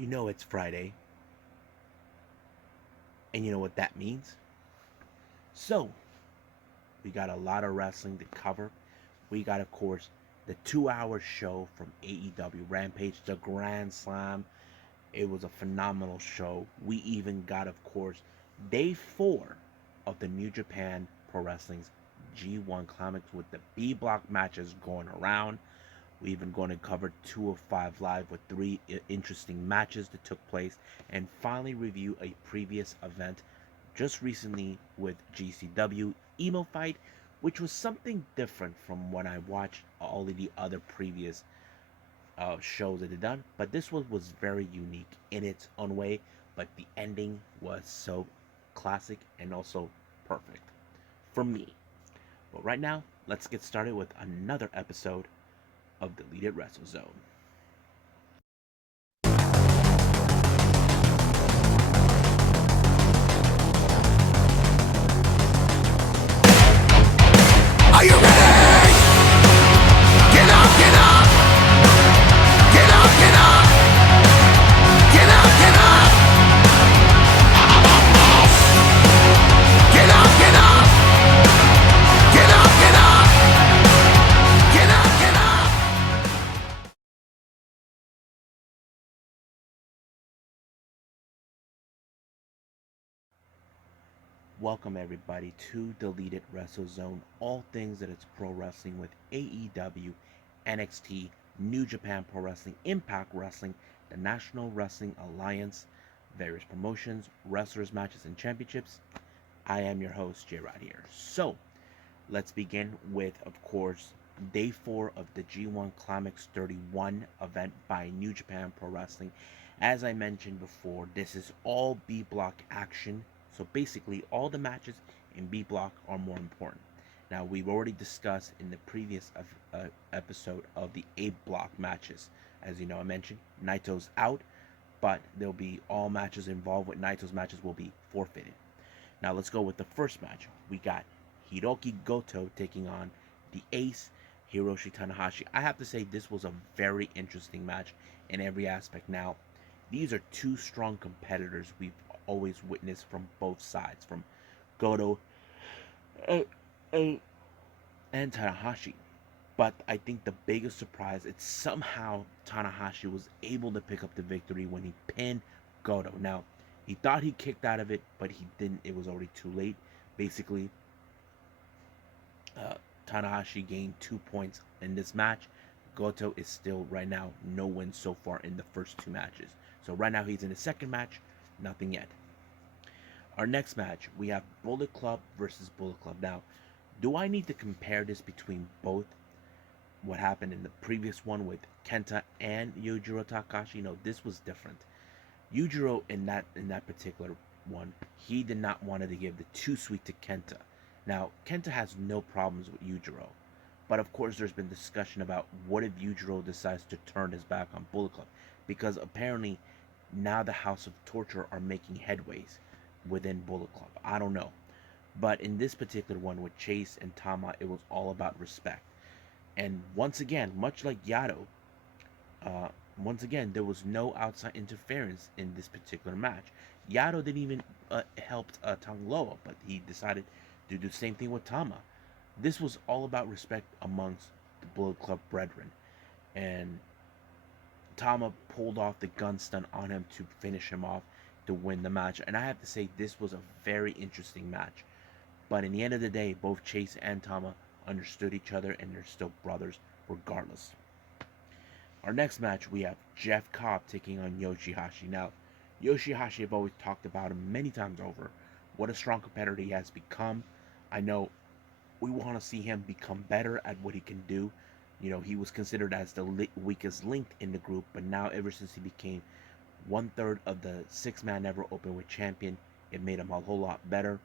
You know it's Friday, and you know what that means. So, we got a lot of wrestling to cover. We got, of course, the 2 hour show from AEW Rampage, the Grand Slam. It was a phenomenal show. We even got, of course, day 4 of the New Japan Pro Wrestling's G1 Climax with the B block matches going around. We even going to cover 2 of 5 Live with 3 interesting matches that took place, and finally review a previous event just recently with GCW Emo Fight, which was something different from when I watched all of the other previous shows that they've done. But this one was very unique in its own way, but the ending was so classic and also perfect for me. But right now, let's get started with another episode of Deleted Wrestle Zone. Are you ready? Get up, get up! Get up, get up! Get up, get up! Get up, get up! Get up, get up! Get up, get up! Welcome everybody to Deleted Wrestle Zone, all things that it's pro wrestling with AEW, NXT, New Japan Pro Wrestling, Impact Wrestling, the National Wrestling Alliance, various promotions, wrestlers, matches, and championships. I am your host, J-Rod here. So, let's begin with, of course, day 4 of the G1 Climax 31 event by New Japan Pro Wrestling. As I mentioned before, this is all B block action. So basically, all the matches in B block are more important. Now, we've already discussed in the previous episode of the A block matches. As you know, I mentioned Naito's out, but there'll be all matches involved with Naito's matches will be forfeited. Now, let's go with the first match. We got Hiroki Goto taking on the Ace, Hiroshi Tanahashi. I have to say, this was a very interesting match in every aspect. Now, these are 2 strong competitors we've always witnessed from both sides, from Goto and Tanahashi. But I think the biggest surprise, it's somehow Tanahashi was able to pick up the victory when he pinned Goto. Now, he thought he kicked out of it, but he didn't. It was already too late. Basically, Tanahashi gained 2 points in this match. Goto is still, right now, no wins so far in the first 2 matches. So right now he's in his second match, nothing yet. Our next match, we have Bullet Club versus Bullet Club. Now, do I need to compare this between both? What happened in the previous one with Kenta and Yujiro Takahashi? No, this was different. Yujiro in that particular one, he did not want to give the too sweet to Kenta. Now, Kenta has no problems with Yujiro, but of course there's been discussion about what if Yujiro decides to turn his back on Bullet Club, because apparently now the House of Torture are making headways within Bullet Club. I don't know. But in this particular one with Chase and Tama, it was all about respect. And once again, much like Yado, once again, there was no outside interference in this particular match. Yado didn't even help Tangloa, but he decided to do the same thing with Tama. This was all about respect amongst the Bullet Club brethren. And Tama pulled off the gun stun on him to finish him off to win the match. And I have to say, this was a very interesting match. But in the end of the day, both Chase and Tama understood each other, and they're still brothers regardless. Our next match, we have Jeff Cobb taking on Yoshihashi. Now, Yoshihashi, I've always talked about him many times over. What a strong competitor he has become. I know we want to see him become better at what he can do. You know, he was considered as the weakest link in the group, but now ever since he became 1/3 of the 6-man Never Openweight champion, it made him a whole lot better.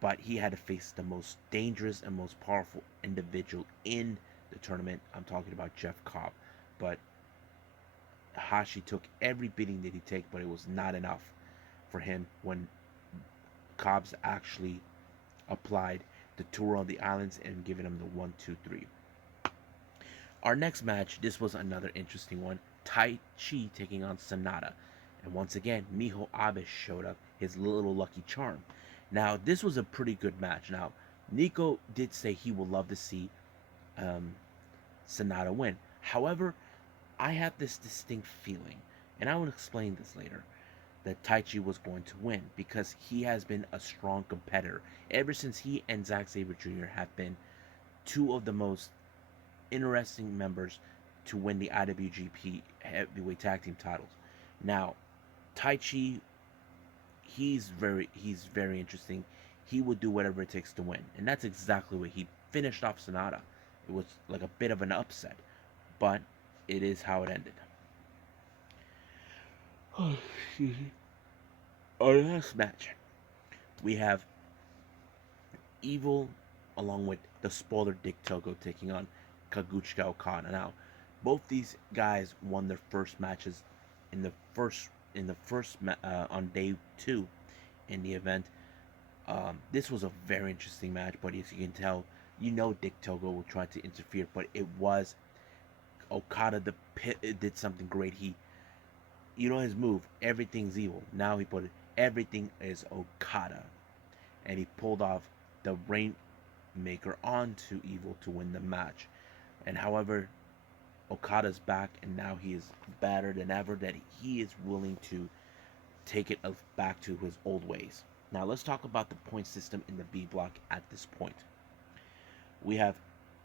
But he had to face the most dangerous and most powerful individual in the tournament. I'm talking about Jeff Cobb. But Hashi took every beating that he take, but it was not enough for him when Cobbs actually applied the tour on the islands and giving him the 1-2-3. Our next match, this was another interesting one. Tai Chi taking on Sonata. And once again, Miho Abe showed up, his little lucky charm. Now, this was a pretty good match. Now, Nico did say he would love to see um, Sonata win. However, I have this distinct feeling, and I will explain this later, that Taichi was going to win because he has been a strong competitor. Ever since he and Zack Sabre Jr. have been two of the most interesting members to win the IWGP Heavyweight Tag Team titles. Now, Taichi, he's very interesting. He would do whatever it takes to win, and that's exactly what he finished off Sonata. It was like a bit of an upset, but it is how it ended. Oh, excuse me. Our last match, we have Evil along with the spoiler Dick Togo taking on Kaguchika Okada. Now, both these guys won their first matches in the first on day 2 in the event. This was a very interesting match, but as you can tell, Dick Togo will try to interfere, but it was Okada. The pit did something great. His move, everything's evil. Now he put it, everything is Okada, and he pulled off the Rainmaker onto Evil to win the match. And however, Okada's back, and now he is better than ever. That he is willing to take it back to his old ways. Now let's talk about the point system in the B block at this point. We have,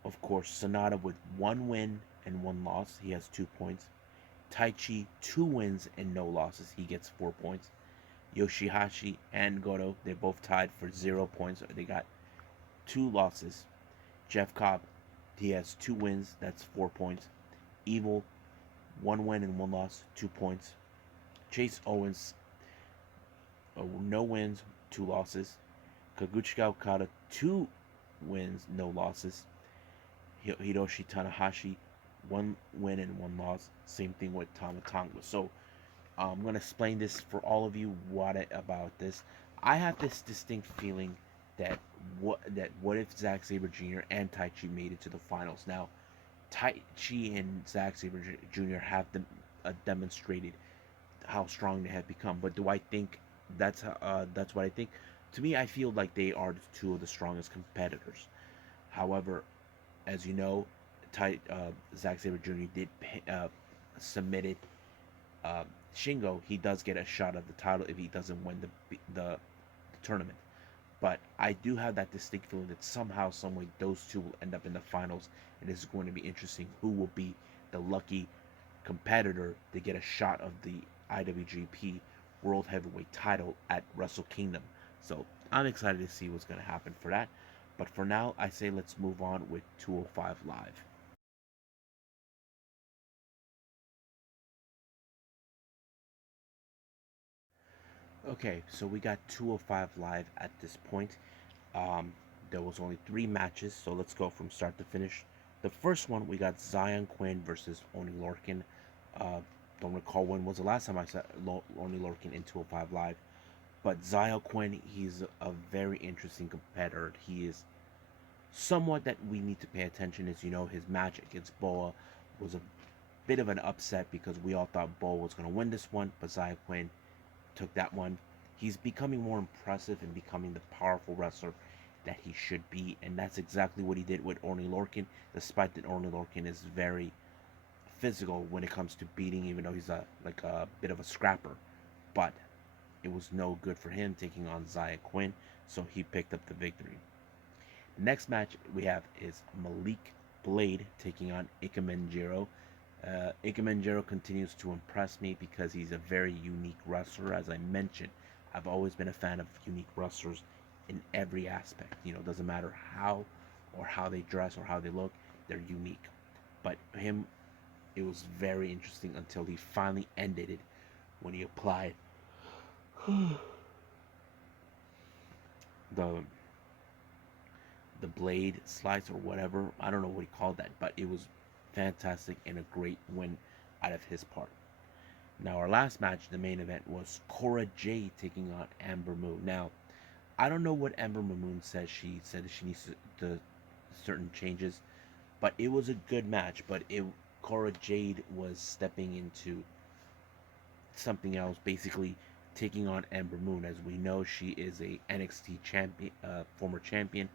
of course, Sonata with 1 win and 1 loss. He has 2 points. Taichi, 2 wins and no losses. He gets 4 points. Yoshihashi and Goto, they both tied for 0 points. They got 2 losses. Jeff Cobb, he has 2 wins. That's 4 points. Evil, 1 win and 1 loss, 2 points. Chase Owens, no wins, 2 losses. Kaguchika Okada, 2 wins, no losses. Hiroshi Tanahashi, 1 win and 1 loss. Same thing with Tama Tonga. So I'm going to explain this for all of you about this. I have this distinct feeling that what if Zack Sabre Jr. and Taichi made it to the finals. Now, Taichi and Zack Sabre Jr. have demonstrated how strong they have become. But do I think that's what I think? To me, I feel like they are 2 of the strongest competitors. However, as you know, Zack Sabre Jr. did submitted Shingo. He does get a shot at the title if he doesn't win the tournament. But I do have that distinct feeling that somehow, someway, those 2 will end up in the finals, and this is going to be interesting. Who will be the lucky competitor to get a shot of the IWGP World Heavyweight title at Wrestle Kingdom? So I'm excited to see what's going to happen for that. But for now, I say let's move on with 205 Live. Okay, so we got 205 Live at this point. There was only 3 matches, so let's go from start to finish. The first one, we got Zion Quinn versus Oni Lorcan. Don't recall when was the last time I saw Oni Lorcan in 205 Live. But Zion Quinn, he's a very interesting competitor. He is somewhat that we need to pay attention. As you know, his match against Boa was a bit of an upset because we all thought Boa was going to win this one, but Zion Quinn took that one. He's becoming more impressive and becoming the powerful wrestler that he should be, and that's exactly what he did with Oni Lorcan, despite that Oni Lorcan is very physical when it comes to beating, even though he's a bit of a scrapper. But it was no good for him taking on Zion Quinn, so he picked up the victory. The next match we have is Malik Blade taking on Ikemenjiro. Ikemenjiro continues to impress me because he's a very unique wrestler. As I mentioned, I've always been a fan of unique wrestlers in every aspect. Doesn't matter how they dress or how they look, they're unique. But him, it was very interesting until he finally ended it when he applied the blade slice or whatever. I don't know what he called that, but it was fantastic and a great win out of his part. Now, our last match, the main event, was Cora Jade taking on Amber Moon. Now, I don't know what Amber Moon says. She said she needs to certain changes, but it was a good match. But Cora Jade was stepping into something else, basically taking on Ember Moon. As we know, she is a NXT champion, former champion,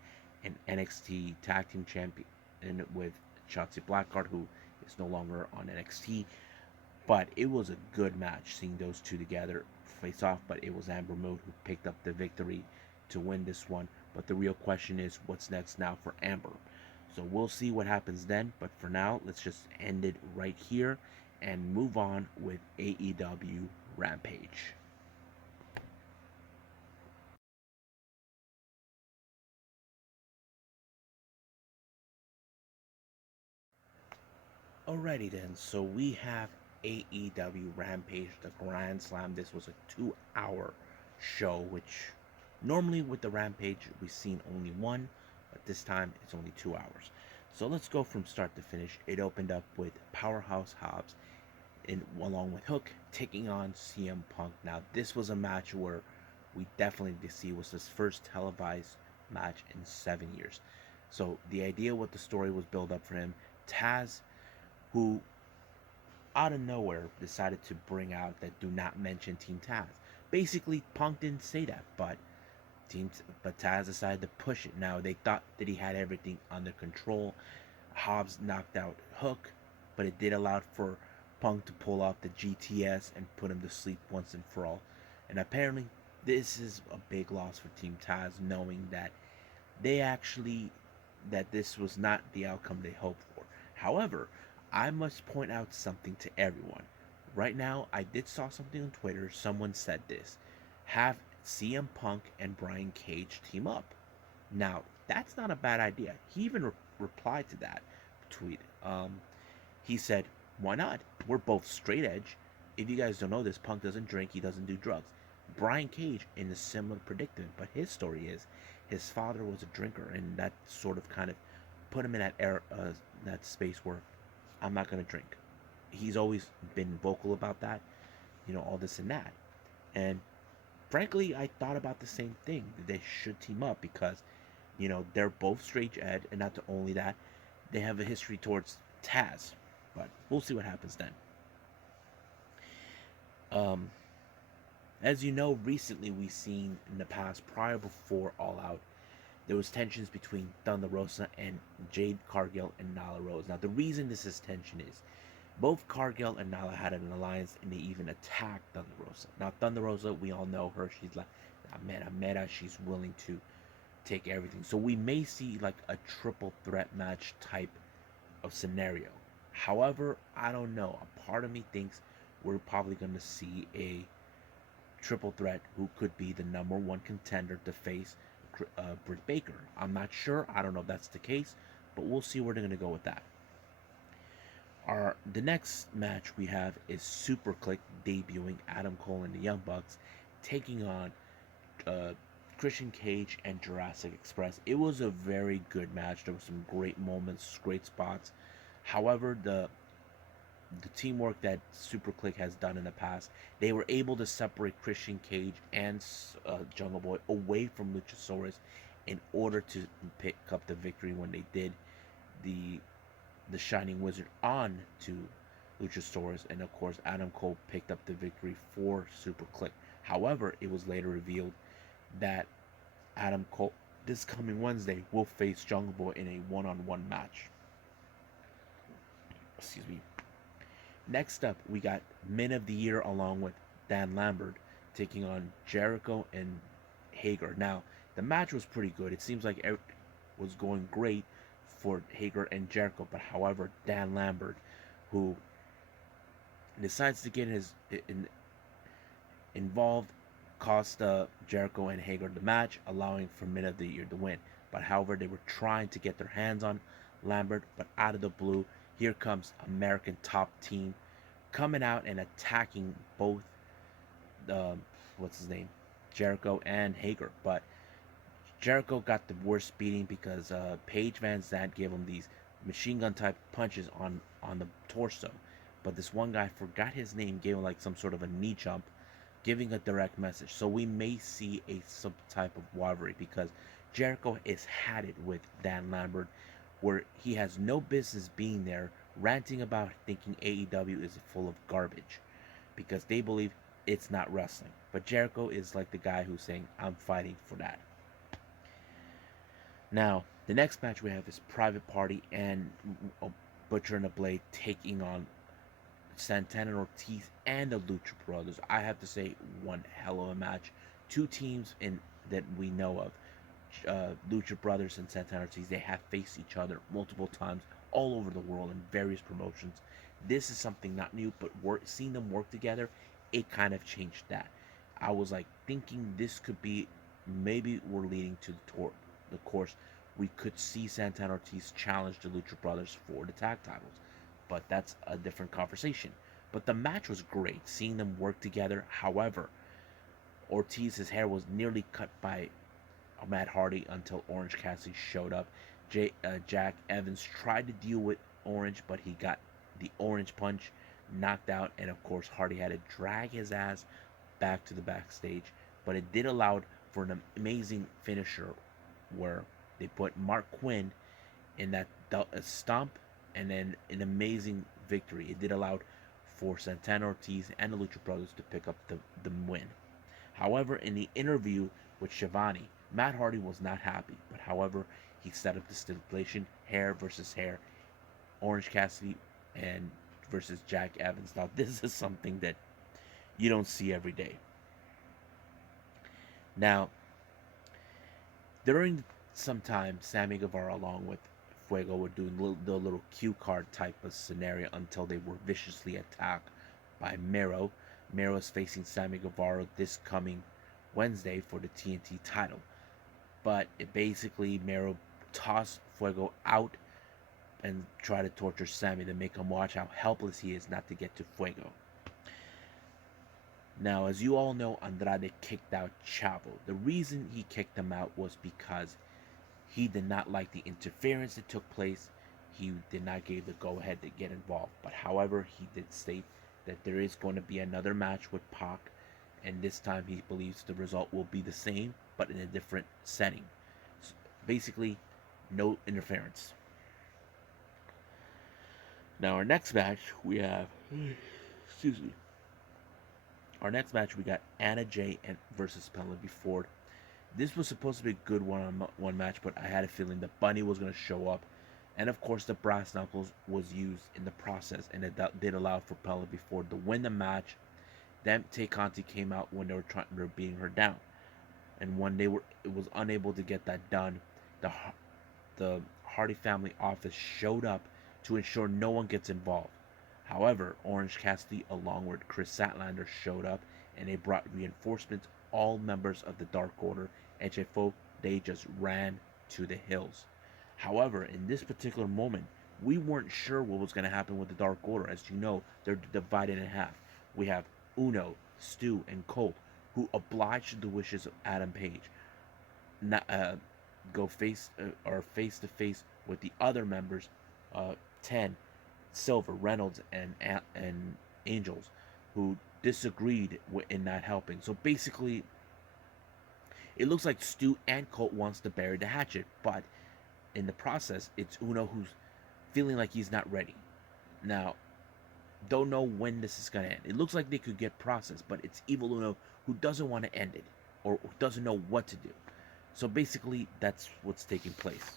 and NXT Tag Team champion, and with Shotzi Blackheart, who is no longer on NXT. But it was a good match seeing those two together face off. But it was Amber Moon who picked up the victory to win this one. But the real question is, what's next now for Amber? So we'll see what happens then. But for now, let's just end it right here and move on with AEW Rampage. Alrighty then, so we have AEW Rampage, the Grand Slam. This was a 2 hour show, which normally with the Rampage we've seen only one, but this time it's only 2 hours. So let's go from start to finish. It opened up with Powerhouse Hobbs along with Hook taking on CM Punk. Now this was a match where we definitely did see was his first televised match in 7 years. So the idea what the story was built up for him, Taz, who out of nowhere decided to bring out that do not mention Team Taz. Basically, Punk didn't say that, but Taz decided to push it. Now they thought that he had everything under control. Hobbs knocked out Hook, but it did allow for Punk to pull off the GTS and put him to sleep once and for all. And apparently, this is a big loss for Team Taz, knowing that they actually that this was not the outcome they hoped for. However, I must point out something to everyone. Right now, I did saw something on Twitter. Someone said this: have CM Punk and Brian Cage team up. Now, that's not a bad idea. He even replied to that tweet. He said, "Why not? We're both straight edge. If you guys don't know this, Punk doesn't drink. He doesn't do drugs. Brian Cage in a similar predicament, but his story is his father was a drinker, and that sort of kind of put him in that space where I'm not gonna drink. He's always been vocal about that, all this and that. And frankly, I thought about the same thing. They should team up because, they're both straight edge, and not only that, they have a history towards Taz. But we'll see what happens then. Um, as you know, recently we've seen in the past, prior before All Out, there was tensions between Thunder Rosa and Jade Cargill and Nyla Rose. Now, the reason this is tension is both Cargill and Nyla had an alliance, and they even attacked Thunder Rosa. Now, Thunder Rosa, we all know her. She's like a meta. She's willing to take everything. So we may see like a triple threat match type of scenario. However, I don't know. A part of me thinks we're probably going to see a triple threat who could be the number one contender to face Britt Baker. I'm not sure. I don't know if that's the case, but we'll see where they're going to go with that. The next match we have is Super Click debuting Adam Cole and the Young Bucks taking on Christian Cage and Jurassic Express. It was a very good match. There were some great moments, great spots. However, the teamwork that Super Click has done in the past, they were able to separate Christian Cage and Jungle Boy away from Luchasaurus in order to pick up the victory when they did the Shining Wizard on to Luchasaurus, and of course Adam Cole picked up the victory for Super Click. However, it was later revealed that Adam Cole this coming Wednesday will face Jungle Boy in a one-on-one match. Excuse me. Next up, we got Men of the Year along with Dan Lambert taking on Jericho and Hager. Now, the match was pretty good. It seems like it was going great for Hager and Jericho, but however, Dan Lambert, who decides to get involved, cost Jericho and Hager the match, allowing for Men of the Year to win. But however, they were trying to get their hands on Lambert, but out of the blue, here comes American Top Team coming out and attacking both, Jericho and Hager. But Jericho got the worst beating because Paige Van Zandt gave him these machine gun type punches on the torso. But this one guy, forgot his name, gave him like some sort of a knee jump, giving a direct message. So we may see some type of rivalry because Jericho is had it with Dan Lambert, where he has no business being there, ranting about thinking AEW is full of garbage. because they believe it's not wrestling. But Jericho is like the guy who's saying, I'm fighting for that. Now, the next match we have is Private Party and Butcher and the Blade taking on Santana and Ortiz and the Lucha Brothers. I have to say, one hell of a match. Two teams in that we know of, Lucha Brothers and Santana Ortiz, they have faced each other multiple times all over the world in various promotions. This is something not new, but seeing them work together, it kind of changed that. I was like thinking this could be, maybe we're leading to the course. We could see Santana Ortiz challenge the Lucha Brothers for the tag titles, but that's a different conversation. But the match was great, seeing them work together. However, Ortiz's hair was nearly cut by Matt Hardy until Orange Cassidy showed up. Jack Evans tried to deal with Orange, but he got the orange punch, knocked out, and of course Hardy had to drag his ass back to the backstage. But it did allow for an amazing finisher where they put Mark Quinn in that stomp and then an amazing victory. It did allow for Santana Ortiz and the Lucha Brothers to pick up the win. However, in the interview with Shivani, Matt Hardy was not happy, but however, he set up the stipulation, hair versus hair, Orange Cassidy and versus Jack Evans. Now, this is something that you don't see every day. Now, during some time, Sammy Guevara along with Fuego were doing the little cue card type of scenario until they were viciously attacked by Miro. Miro is facing Sammy Guevara this coming Wednesday for the TNT title. But it basically, Miro tossed Fuego out and tried to torture Sammy to make him watch how helpless he is not to get to Fuego. Now, as you all know, Andrade kicked out Chavo. The reason he kicked him out was because he did not like the interference that took place. He did not give the go-ahead to get involved. But however, he did state that there is going to be another match with Pac, and this time he believes the result will be the same, but in a different setting. So basically, no interference. Now, our next match, we have... Excuse me. Our next match, we got Anna Jay versus Penelope Ford. This was supposed to be a good one-on-one match, but I had a feeling the Bunny was going to show up. And of course, the brass knuckles was used in the process, and it did allow for Penelope Ford to win the match. Then Tay Conti came out when they were beating her down, and when it was unable to get that done, the Hardy family office showed up to ensure no one gets involved. However, Orange Cassidy along with Chris Statlander showed up, and they brought reinforcements. All members of the Dark Order, HFO, they just ran to the hills. However, in this particular moment, we weren't sure what was going to happen with the Dark Order. As you know, they're divided in half. We have Uno, Stu, and Colt, who obliged to the wishes of Adam Page, go face to face with the other members, 10, Silver, Reynolds, and Angels, who disagreed in not helping. So basically, it looks like Stu and Colt wants to bury the hatchet, but in the process, it's Uno who's feeling like he's not ready. Now, don't know when this is going to end. It looks like they could get processed, but it's Evil Uno who doesn't want to end it, or doesn't know what to do. So basically, that's what's taking place.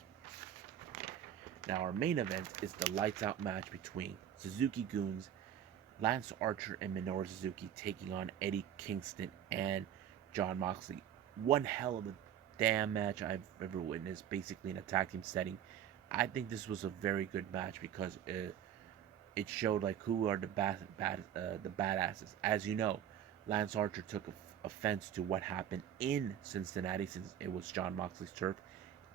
Now, our main event is the lights out match between Suzuki Goons, Lance Archer, and Minoru Suzuki taking on Eddie Kingston and Jon Moxley. One hell of a damn match I've ever witnessed, basically in a tag team setting. I think this was a very good match because it showed like who are the badasses. As you know, Lance Archer took offense to what happened in Cincinnati since it was Jon Moxley's turf.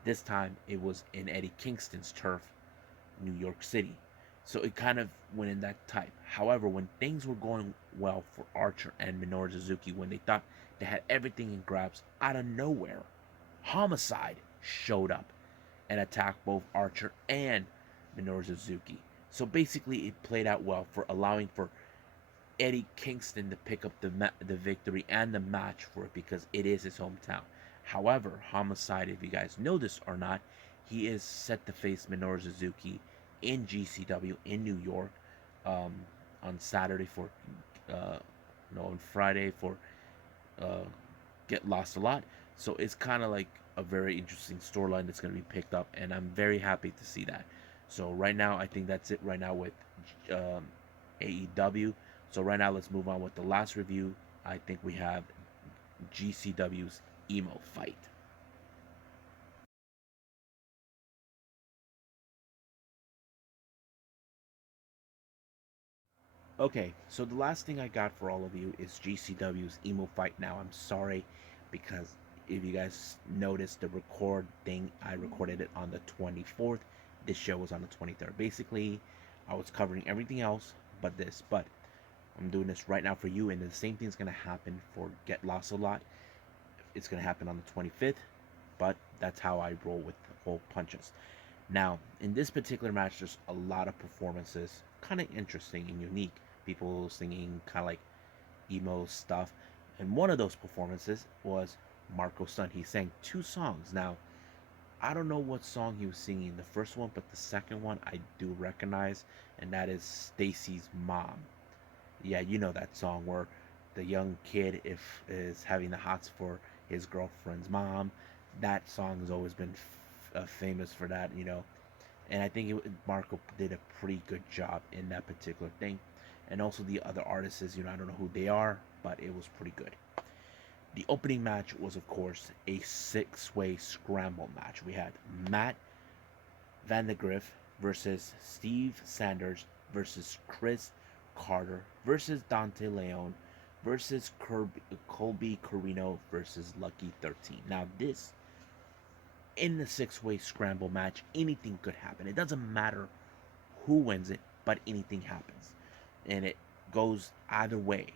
This time it was in Eddie Kingston's turf, New York City. So it kind of went in that type. However, when things were going well for Archer and Minoru Suzuki, when they thought they had everything in grabs, out of nowhere, Homicide showed up and attacked both Archer and Minoru Suzuki. So basically, it played out well for allowing for Eddie Kingston to pick up the victory and the match for it because it is his hometown. However, Homicide, if you guys know this or not, he is set to face Minoru Suzuki in GCW in New York on Saturday for on Friday for uh, Get Lost a Lot. So it's kind of like a very interesting storyline that's going to be picked up, and I'm very happy to see that. So right now, I think that's it right now with um, AEW. So right now, let's move on with the last review. I think we have GCW's Emo Fight. Okay, so the last thing I got for all of you is GCW's Emo Fight. Now, I'm sorry because if you guys noticed the record thing, I recorded it on the 24th. This show was on the 23rd. Basically, I was covering everything else but this. But I'm doing this right now for you, and the same thing's going to happen for Get Lost a Lot. It's going to happen on the 25th, but that's how I roll with the whole punches. Now, in this particular match, there's a lot of performances, kind of interesting and unique. People singing kind of like emo stuff. And one of those performances was Marco Stunt. He sang two songs. Now, I don't know what song he was singing in the first one, but the second one I do recognize, and that is Stacy's Mom. Yeah, you know that song where the young kid if is having the hots for his girlfriend's mom. That song has always been famous for that. And I think Marco did a pretty good job in that particular thing. And also the other artists, I don't know who they are, but it was pretty good. The opening match was, of course, a six-way scramble match. We had Matt Vandegrift versus Steve Sanders versus Chris Carter versus Dante Leon versus Colby Carino versus Lucky 13. Now, this in the six-way scramble match, anything could happen. It doesn't matter who wins it, but anything happens. And it goes either way.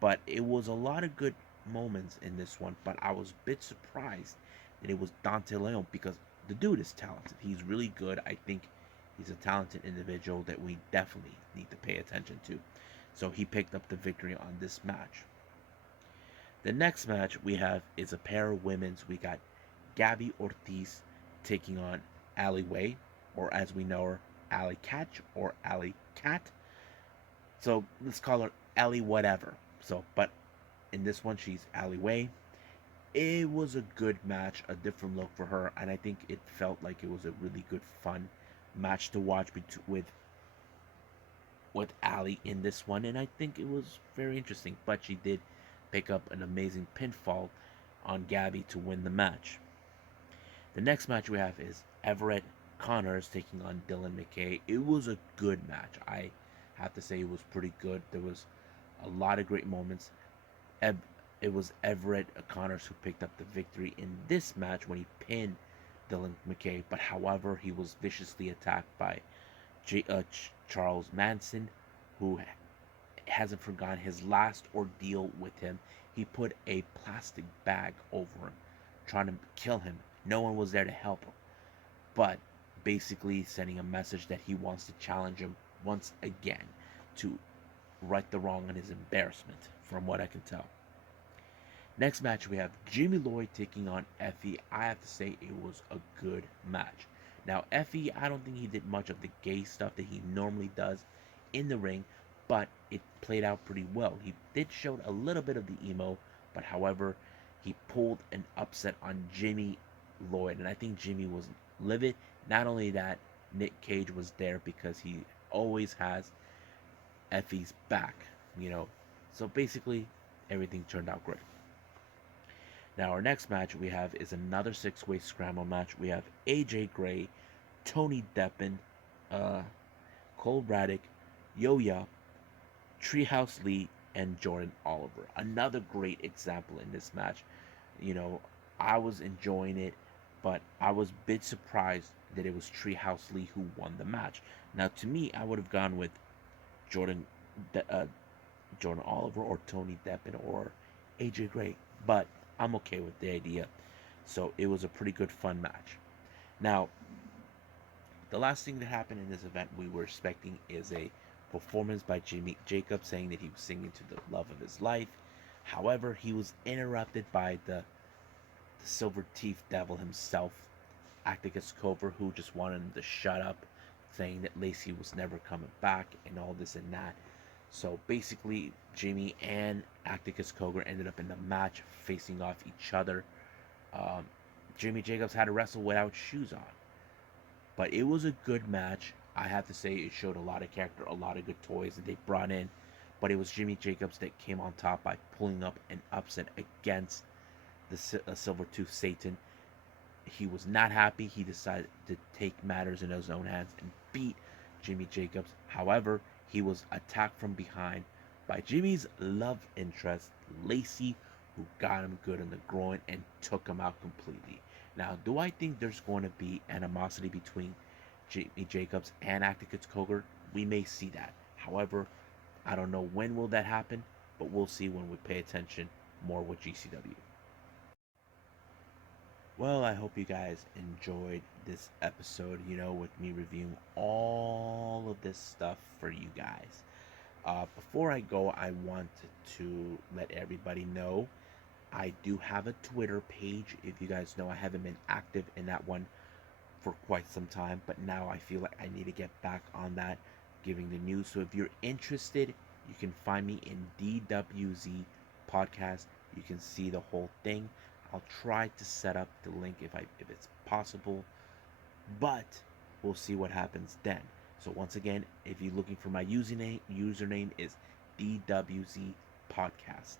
But it was a lot of good moments in this one, but I was a bit surprised that it was Dante Leon because the dude is talented. He's really good. I think he's a talented individual that we definitely need to pay attention to. So he picked up the victory on this match. The next match we have is a pair of women's. We got Gabby Ortiz taking on Alleyway, or as we know her, Alley Catch or Alley Cat. So let's call her Ellie whatever. But in this one, she's Alleyway. It was a good match, a different look for her, and I think it felt like it was a really good, fun match to watch with Allie in this one, and I think it was very interesting. But she did pick up an amazing pinfall on Gabby to win the match. The next match we have is Everett Connors taking on Dylan McKay. It was a good match. I have to say it was pretty good. There was a lot of great moments. It was Everett Connors who picked up the victory in this match when he pinned Dylan McKay. But however, he was viciously attacked by Charles Manson, who hasn't forgotten his last ordeal with him. He put a plastic bag over him, trying to kill him. No one was there to help him, but basically sending a message that he wants to challenge him once again to right the wrong and his embarrassment, from what I can tell. Next match, we have Jimmy Lloyd taking on Effie. I have to say it was a good match. Now, Effie, I don't think he did much of the gay stuff that he normally does in the ring, but it played out pretty well. He did show a little bit of the emo, but however, he pulled an upset on Jimmy Lloyd, and I think Jimmy was livid. Not only that, Nick Cage was there because he always has Effie's back. So basically, everything turned out great. Now, our next match we have is another six-way scramble match. We have AJ Gray, Tony Deppen, Cole Raddick, Yo-Ya, Treehouse Lee, and Jordan Oliver. Another great example in this match. I was enjoying it, but I was a bit surprised that it was Treehouse Lee who won the match. Now, to me, I would have gone with Jordan, Jordan Oliver or Tony Deppen or AJ Gray, but I'm okay with the idea. So it was a pretty good, fun match. Now, the last thing that happened in this event we were expecting is a performance by Jimmy Jacobs saying that he was singing to the love of his life. However, he was interrupted by the Silver Teeth Devil himself, Atticus Cover, who just wanted him to shut up, saying that Lacey was never coming back and all this and that. So basically, Jimmy and Acticus Cogar ended up in the match facing off each other. Um, Jimmy Jacobs had to wrestle without shoes on, but it was a good match. I have to say, it showed a lot of character, a lot of good toys that they brought in. But it was Jimmy Jacobs that came on top by pulling up an upset against the Silver Tooth Satan. He was not happy. He decided to take matters in his own hands and beat Jimmy Jacobs. However, he was attacked from behind by Jimmy's love interest, Lacey, who got him good in the groin and took him out completely. Now, do I think there's going to be animosity between Jimmy Jacobs and Acticus Cogar? We may see that. However, I don't know when will that happen, but we'll see when we pay attention more with GCW. Well, I hope you guys enjoyed this episode, with me reviewing all of this stuff for you guys. Before I go, I wanted to let everybody know I do have a Twitter page. If you guys know, I haven't been active in that one for quite some time, but now I feel like I need to get back on that, giving the news. So if you're interested, you can find me in DWZ Podcast. You can see the whole thing. I'll try to set up the link if it's possible, but we'll see what happens then. So once again, if you're looking for my username is DWZ Podcast.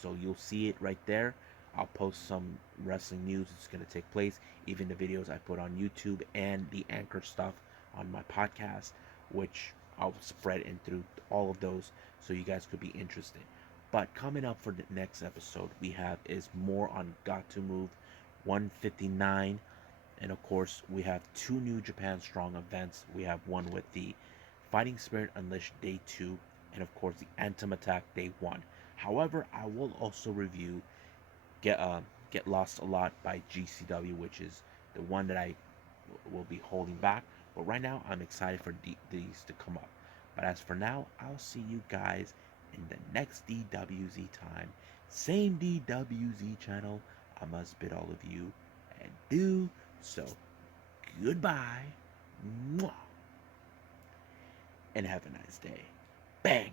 So you'll see it right there. I'll post some wrestling news that's going to take place, even the videos I put on YouTube and the anchor stuff on my podcast, which I'll spread in through all of those so you guys could be interested. But coming up for the next episode we have is more on Got to Move 159. And of course, we have two New Japan Strong events. We have one with the Fighting Spirit Unleashed Day 2, and of course, the Anthem Attack Day 1. However, I will also review Get Lost a Lot by GCW, which is the one that I will be holding back. But right now, I'm excited for these to come up. But as for now, I'll see you guys in the next DWZ time. Same DWZ channel. I must bid all of you adieu. So, goodbye. Mwah. And have a nice day. Bang.